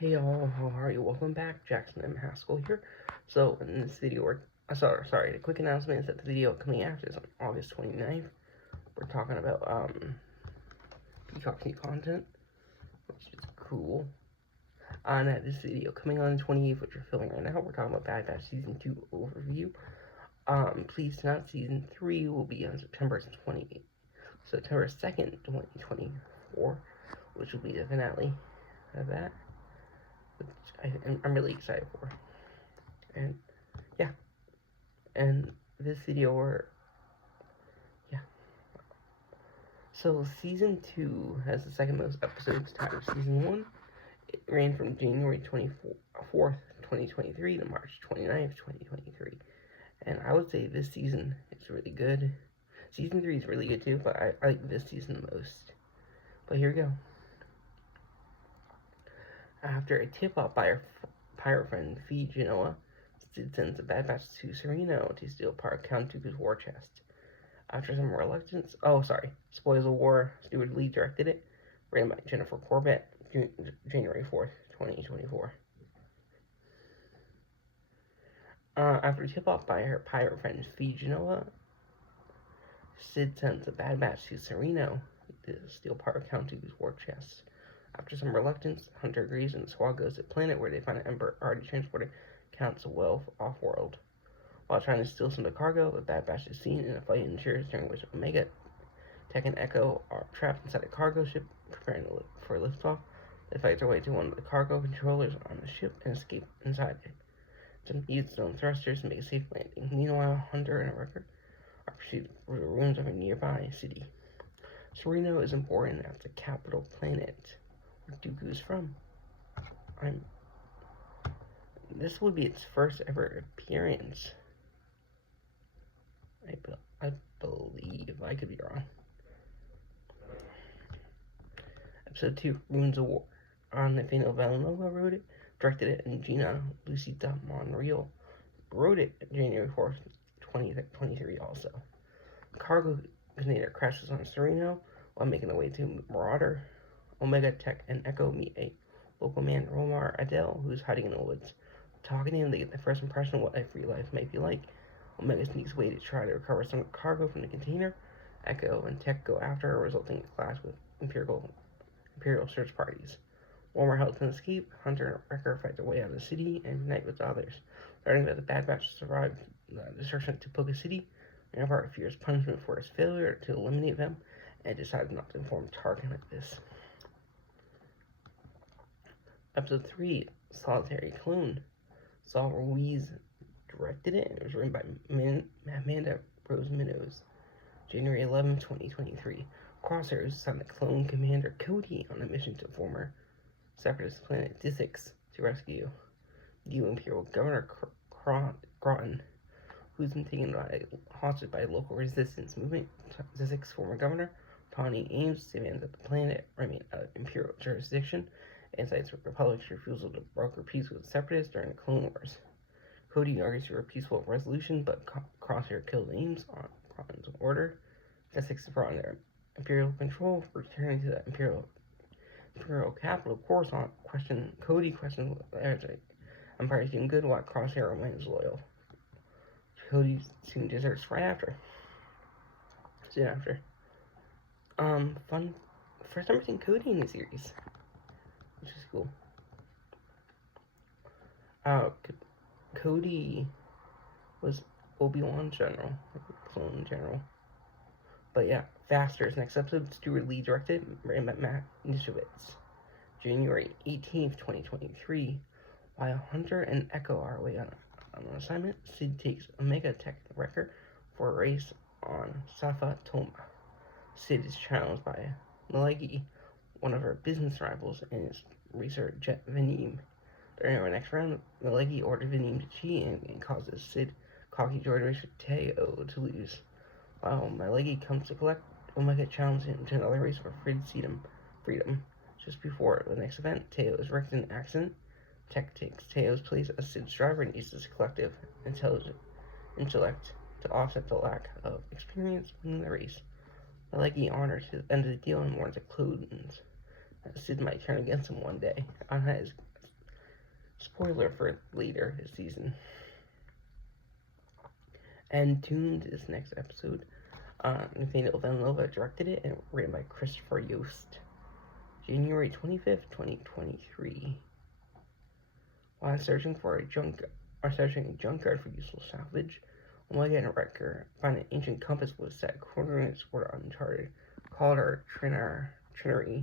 Hey all, how are you? Welcome back, Jackson M. Haskell here. So in this video, sorry, a quick announcement is that the video coming after is on August 29th. We're talking about Peacock new content, which is cool. On this video coming on the 28th, which we're filming right now, we're talking about Bad Batch Season 2 overview. Please note, Season 3 will be on September 2nd, 2024, which will be the finale of that, which I'm really excited for. And yeah, and this video, so season 2 has the second most episodes tied with season 1. It ran from January 24th, 2023 to March 29th, 2023. And I would say this season is really good. Season 3 is really good too, but I like this season the most. But here we go. After a tip-off by her pirate friend Phee Genoa, Cid sends a Bad Batch to Sereno to steal part of Count Dooku's war chest. After some reluctance, Spoils of War, Stuart Lee directed it, written by Jennifer Corbett, January 4th, 2024. After tip-off by her pirate friend Phee Genoa, Cid sends a Bad Batch to Sereno to steal part of Count Dooku's war chest. After some reluctance, Hunter agrees and the squad goes to a planet where they find an Emperor already transported Count's wealth off-world. While trying to steal some of the cargo, the Bad Batch is seen in a fight ensures, during which Omega, Tech, and Echo are trapped inside a cargo ship, preparing for liftoff. They fight their way to one of the cargo controllers on the ship and escape inside it. Some use stone thrusters to make a safe landing. Meanwhile, Hunter and Wrecker are pursued through the ruins of a nearby city. Sereno is important as the capital planet where Dooku is from. This would be its first ever appearance. I believe. I could be wrong. Episode 2, Ruins of War. Nathaniel Villanova wrote it, directed it, and Gina Lucita Monreal wrote it January 4th, 2023 also. Cargo container crashes on Sereno while making their way to Marauder. Omega, Tech, and Echo meet a local man, Romar Adel, who's hiding in the woods. Talking to him, they get the first impression of what every life might be like. Omega sneaks away to try to recover some cargo from the container. Echo and Tech go after her, resulting in a clash with Imperial search parties. Romar helps them escape. Hunter and Wrecker fight their way out of the city and unite with others. Learning that the Bad Batch survived the destruction of Tipoca City, Rampart fears punishment for his failure to eliminate them and decides not to inform Tarkin of this. Episode 3, Solitary Clone. Saul Ruiz directed it, and it was written by Amanda Rose Minnows. January 11, 2023. Crosshairs send the clone commander Cody on a mission to former separatist planet Dissix to rescue new Imperial Governor Groton, who's been taken hostage by a local resistance movement. Dissix's former governor, Tawny Ames, demands that the planet remain out of Imperial jurisdiction and cites the Republic's refusal to broker peace with the separatists during the Clone Wars. Cody argues for a peaceful resolution, but Crosshair killed Ames on Groton's order. Dissix is brought under Imperial control, returning to the Imperial capital. Coruscant Cody questions whether the Empire is doing good while Crosshair remains loyal. Cody soon deserts soon after. Fun. First time I've seen Cody in the series, which is cool. Cody was Obi-Wan's general, clone general. But yeah, Faster's next episode, Stuart Lee directed, written by Matt Nishowitz. January 18th, 2023. While Hunter and Echo are away on an assignment, Cid takes Omega, Tech, and Wrecker for a race on Safa Toma. Cid is challenged by Malegi, one of her business rivals, and his racer Jet Venim. During our next round, Malegi orders Venim to cheat and causes Cid, cocky droid racer Teo to lose. While Malegi comes to collect, Omega challenges him to another race for freedom. Just before the next event, Teo is wrecked in an accident. Tech takes Teo's place as Cid's driver and uses collective intellect to offset the lack of experience winning the race. Malegi honors his end of the deal and warns the clones that Cid might turn against him one day. On his Spoiler for later this season. And Tuned is next episode. Nathaniel Villanova directed it and written by Christopher Yost. January 25th, 2023. While searching a junkyard for useful salvage, Omega and Wrecker find an ancient compass was set coordinates for the uncharted Calder Trinary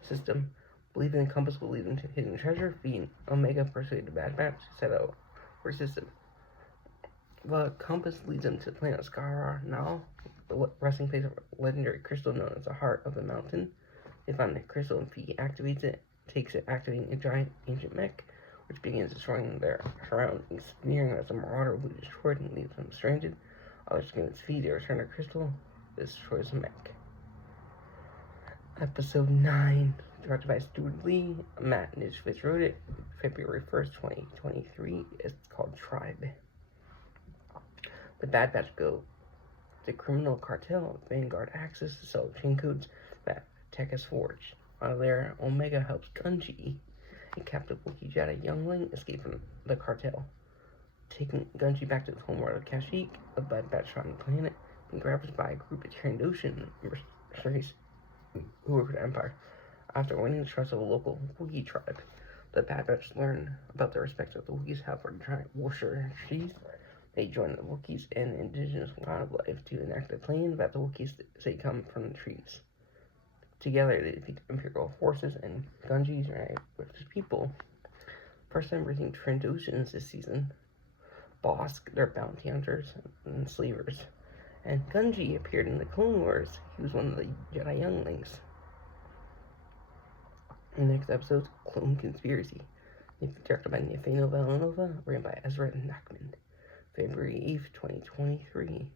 system. Believing the compass will lead them to hidden treasure, Fiend Omega persuaded the Bad Batch to set out for a system. The compass leads them to the planet Skara now, the resting place of a legendary crystal known as the Heart of the Mountain. They find the crystal and Fi activates it, takes it, activating a giant ancient mech, which begins destroying their surroundings. Nearing as a marauder will be destroyed and leaves them stranded. Others convince Fi to return the crystal. This destroys the mech. Episode 9, directed by Stuart Lee. Matt Nisbets wrote it. February 1st, 2023. It's called Tribe. The Bad Batch go the criminal cartel Vanguard access to sell chain codes that Tech has forged. While there, Omega helps Gungi, a captive Wookiee Jedi youngling, escape from the cartel. Taking Gungi back to the homeworld of Kashyyyk, a Bad Batch on the planet, and grabbed by a group of Trandoshan mercenaries who work for the Empire. After winning the trust of a local Wookiee tribe, the Bad Batch learn about the respect that the Wookiees have for the giant warrior chief. They join the Wookiees and indigenous wildlife to enact a plan that the Wookiees say come from the trees. Together, they defeat Imperial forces and Gungi's right with his people. First time we're seeing Trandoshans this season. Bossk, their bounty hunters and slavers. And Gungi appeared in the Clone Wars. He was one of the Jedi younglings. The next episode, Clone Conspiracy. Directed by Nathaniel Villanova, written by Ezra Nachman. February 8th, 2023.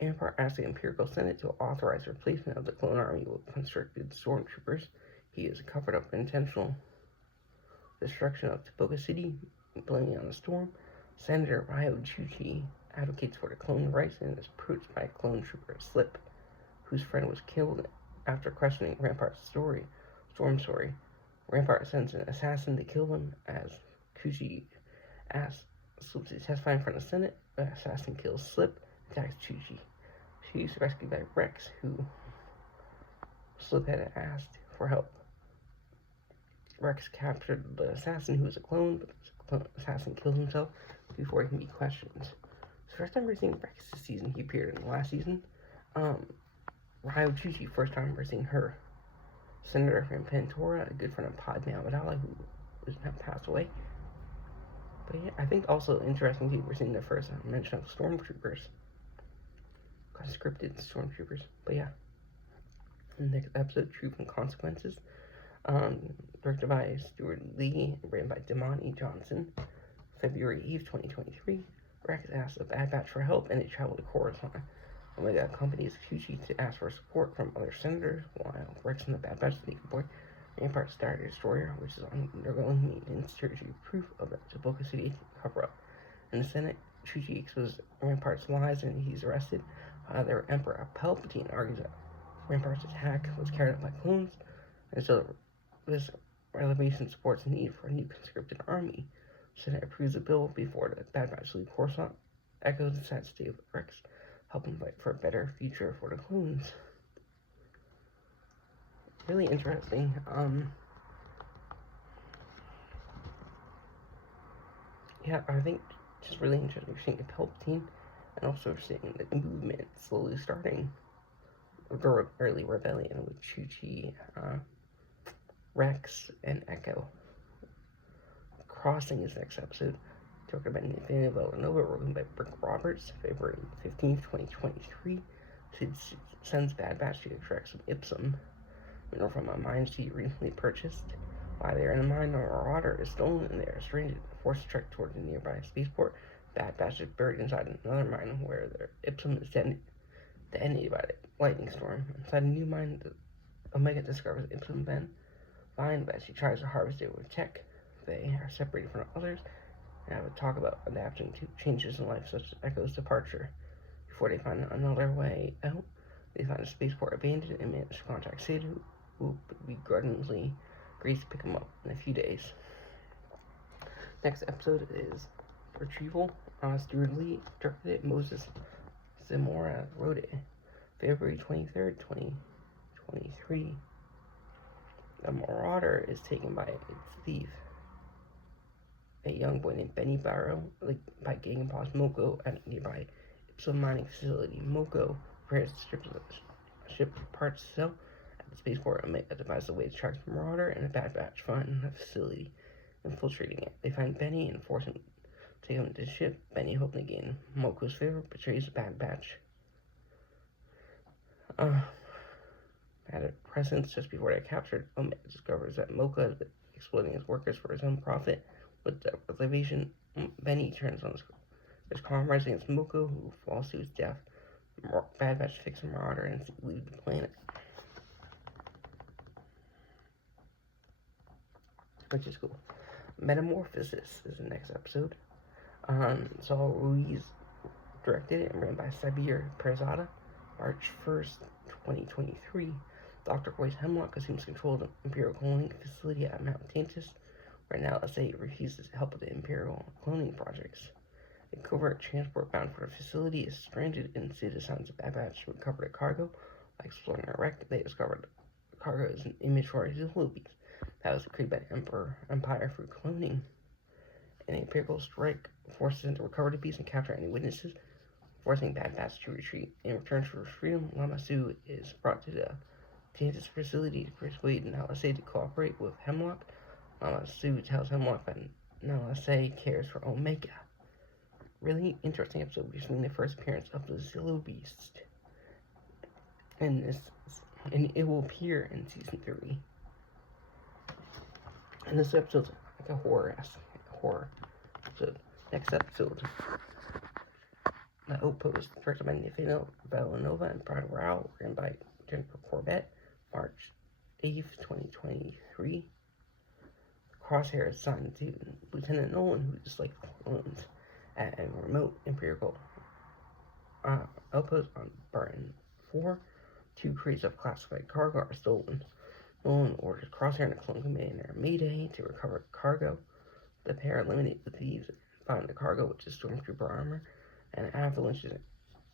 Empire asks the Imperial Senate to authorize replacement of the clone army with conscripted stormtroopers. He is covered up intentional destruction of Tiboga City, blaming on the storm. Senator Ryo Chuchi advocates for the clone rights and is approached by a clone trooper, Slip, whose friend was killed after questioning Rampart's story. Rampart sends an assassin to kill him as Chuchi asks Slip to testify in front of the Senate. The assassin kills Slip, attacks Chuchi. She's rescued by Rex, who Slip had asked for help. Rex captured the assassin, who was a clone, but the assassin killed himself before he can be questioned. So first time we're seeing Rex this season. He appeared in the last season. Ryo Chuchi, first time we're seeing her. Senator from Pantora, a good friend of Padme Amidala, who has now passed away. But yeah, I think also interesting too, we're seeing the first mention of stormtroopers. Conscripted stormtroopers. But yeah. Next episode, Truth and Consequences. Directed by Stuart Lee, written by Damani Johnson. February 8th, 2023. Rex asks the Bad Batch for help and they travel to Coruscant. Omega accompanies Chuchi to ask for support from other senators, while Rex and the Bad Batch sneak aboard Rampart's Star Destroyer, which is undergoing maintenance to retrieve proof of the Tiboga City cover-up. In the Senate, Chuchi exposes Rampart's lies and he's arrested. Their Emperor Palpatine argues that Rampart's attack was carried out by clones, and so this revelation supports the need for a new conscripted army. The Senate approves the bill before the Bad Batch leave Coruscant. Echo decides to stay with Rex, helping fight for a better future for the clones. Really interesting. Yeah, I think just really interesting. We're seeing Palpatine, and also we're seeing the movement slowly starting. The early rebellion with Chuchi, Rex, and Echo. Crossing is next episode. Talking about Nathaniel Villanova, written by Brick Roberts, February 15th, 2023. Sid sends Bad Batch to extract some Ipsum mineral from a mine she recently purchased. While they are in the mine, a marauder is stolen and they are stranded. Forced to trek toward a nearby spaceport. Bad Batch is buried inside another mine where their Ipsum is detonated by the lightning storm. Inside a new mine, Omega discovers Ipsum Ben. Find that she tries to harvest it with Tech. They are separated from others and have a talk about adapting to changes in life, such as Echo's departure. Before they find another way out, they find a spaceport abandoned and manage to contact Sadu, who begrudgingly agrees to pick them up in a few days. Next episode is Retrieval. Stuart Lee directed it. Moses Zamora wrote it. February 23rd, 2023. The Marauder is taken by its thief, a young boy named Benny Barrow, by gang boss Moko at a nearby Ipso mining facility. Moko prepares to ship parts to sell at the spaceport. Omega devises a way to track the Marauder and a Bad Batch find the facility, infiltrating it. They find Benny and force him to take him to the ship. Benny, hoping to gain Moko's favor, betrays the Bad Batch. At a presence just before they're captured, Omega discovers that Moko has been exploiting his workers for his own profit. With the revelation, Benny turns on his comrades against Moko, who falls to his death. Bad Batch takes a Marauder and leave the planet, which is cool. Metamorphosis is the next episode. Saul Ruiz directed it and written by Sabir Perzada. March 1st, 2023. Dr. Royce Hemlock assumes control of the Imperial cloning facility at Mount Tantus, where now LSA refuses to help with the Imperial cloning projects. A covert transport bound for the facility is stranded in citizens of Bad Batch to recover the cargo. By exploring a wreck, they discovered the cargo is an immature Zulu beast that was created by the Empire through cloning. An Imperial strike forces them to recover the beast and capture any witnesses, forcing Bad Batch to retreat. In return for his freedom, Lama Su is brought to the Tantus facility to persuade LSA to cooperate with Hemlock. Lama Su tells Hemlock that LSA cares for Omega. Really interesting episode. We've seen the first appearance of the Zillo Beast, and it will appear in season 3. And this episode's like a horror episode. Next episode, The Outpost, directed by Nathaniel Villanova and Brad Rao, written by Jennifer Corbett. March 8th, 2023. Crosshair is assigned to Lieutenant Nolan, who dislikes clones, at a remote Imperial outpost on Barton 4. 2 crates of classified cargo are stolen. Nolan orders Crosshair and the clone commander Mayday to recover the cargo. The pair eliminate the thieves and find the cargo, which is Stormtrooper armor. An avalanche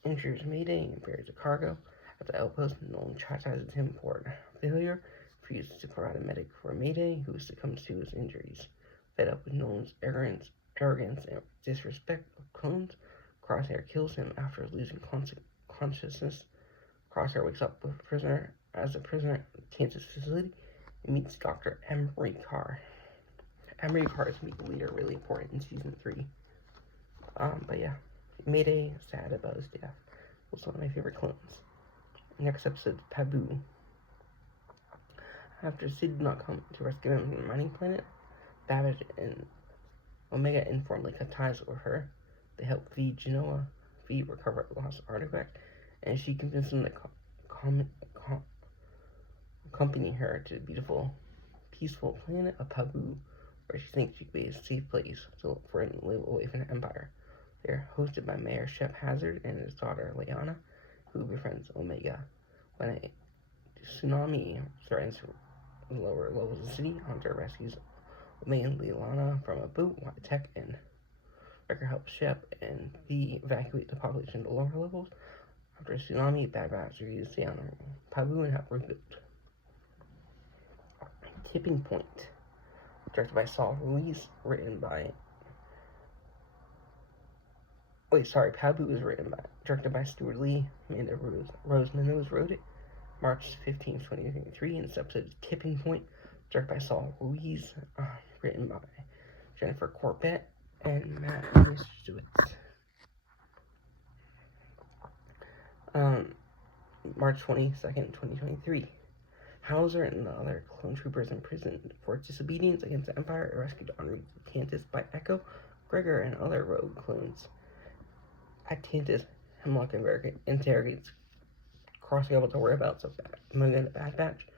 injures Mayday and buries the cargo. At the outpost, Nolan chastises him for failure, refuses to provide a medic for Mayday, who succumbs to his injuries. Fed up with Nolan's arrogance and disrespect of clones, Crosshair kills him after losing consciousness. Crosshair wakes up with a prisoner at the Tantus facility and meets Dr. Emery Carr. Emery Carr is going to be the leader, really important in season 3. But yeah, Mayday is sad about his death. Was one of my favorite clones. Next episode, Pabu. After Sid did not come to rescue him from the mining planet, Babbage and Omega informally cut ties with her. They help Genoa recover a lost artifact, and she convinced them to accompany her to the beautiful, peaceful planet of Pabu, where she thinks she could be a safe place for him to live away from the Empire. They are hosted by Mayor Shep Hazard and his daughter Leanna, who befriends Omega. When a tsunami threatens lower levels of the city, Hunter rescues Omega and Leanna from a boat while Tech and Wrecker helps Shep and evacuate the population to lower levels. After a tsunami, Bad Batch stay on Pabu and help rebuild. Tipping Point, directed by Saul Ruiz, Pabu is directed by Stuart Lee. Amanda Rose Minows wrote it. March 15, 2023. And this episode is Tipping Point, directed by Saul Ruiz, written by Jennifer Corbett and Matt Stewart. March 22nd, 2023. Hauser and the other clone troopers imprisoned for disobedience against the Empire are rescued on route to Tantus by Echo, Gregor, and other rogue clones. At Tantus, Hemlock and Gregor interrogates Crosshair about the whereabouts of the Bad Batch.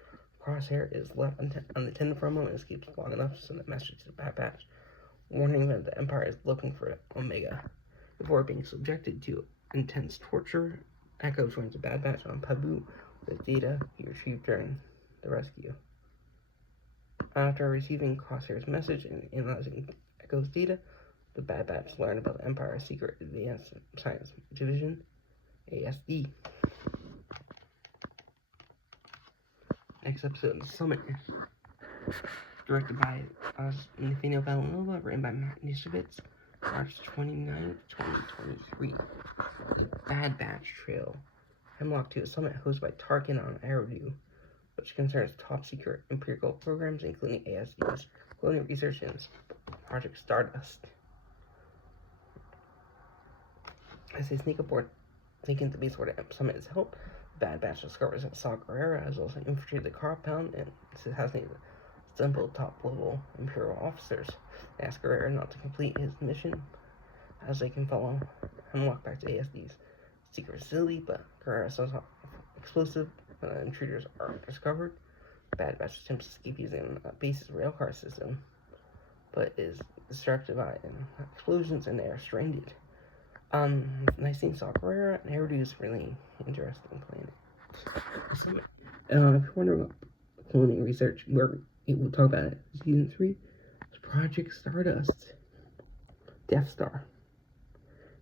Crosshair is left unattended for a moment and escapes long enough to send a message to the Bad Batch, warning that the Empire is looking for Omega. Before being subjected to intense torture, Echo joins the Bad Batch on Pabu with data he retrieved during the rescue. After receiving Crosshair's message and analyzing Echo's data. The Bad Batch learn about the Empire's secret advanced science division, ASD. Next episode, The Summit. Directed by Nathaniel Villanova, written by Matt Nishovitz, March 29, 2023. The Bad Batch Trail. Hemlock to a Summit hosted by Tarkin on Eriadu, which concerns top-secret Imperial programs, including ASD's cloning research and Project Stardust. As they sneak aboard, thinking the base where the Summit is held, Bad Batch discovers that Saw Gerrera has also infiltrated the compound and assassinated several top-level Imperial officers. They ask Gerrera not to complete his mission, as they can follow Hemlock back to ASD's secret facility, but Gerrera sends off explosive intruders are discovered. Bad Batch attempts to escape using a base's railcar system, but is distracted by explosions and they are stranded. Nice seeing Saw Gerrera, and Eriadu is really interesting planet. If you're wondering about cloning research, we'll talk about it. Season 3 is Project Stardust, Death Star.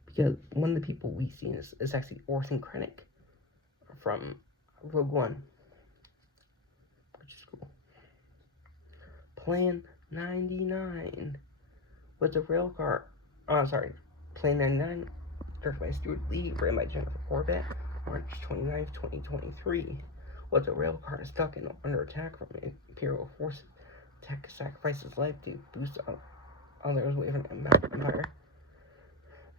Because one of the people we've seen is actually Orson Krennic from Rogue One, which is cool. Plan 99 was a railcar. Plan 99, directed by Stuart Lee, written by Jennifer Corbett, March 29, 2023. Was a railcar stuck and under attack from Imperial forces. Tech sacrifices life to boost others away from the Empire.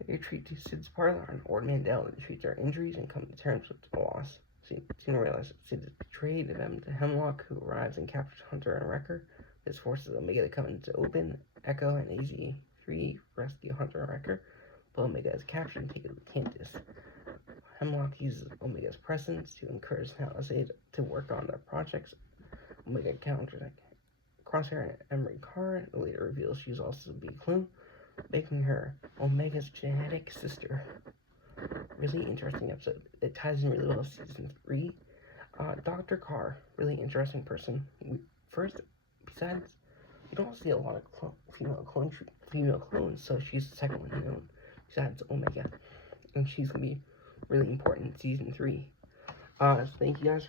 They retreat to Sid's parlor, and Ord Mantell treats their injuries and come to terms with the loss. Soon realize that Sid is betrayed them to Hemlock, who arrives and captures Hunter and Wrecker. This forces Omega to come into open. Echo and AZ-3 rescue Hunter and Wrecker, but Omega is captured and taken to Cantus. Hemlock uses Omega's presence to encourage Palisade to work on their projects. Omega encounters Crosshair and Emery Carr, and later reveals she's also a B clone, making her Omega's genetic sister. Really interesting episode. It ties in really well with season 3. Dr. Carr, really interesting person. Besides, you don't see a lot of female clones, so she's the second one known besides Omega, and she's gonna be really important in season 3. So thank you guys.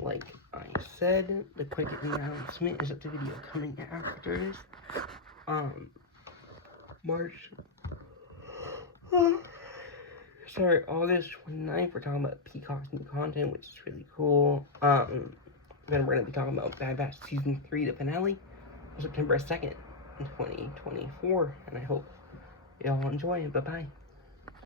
Like I said, the quick announcement is that the video coming after this, August 29th, we're talking about Peacock's new content, which is really cool. Then we're going to be talking about Bad Batch Season 3, the finale, on September 2nd, 2024, and I hope you all enjoy it. Bye-bye.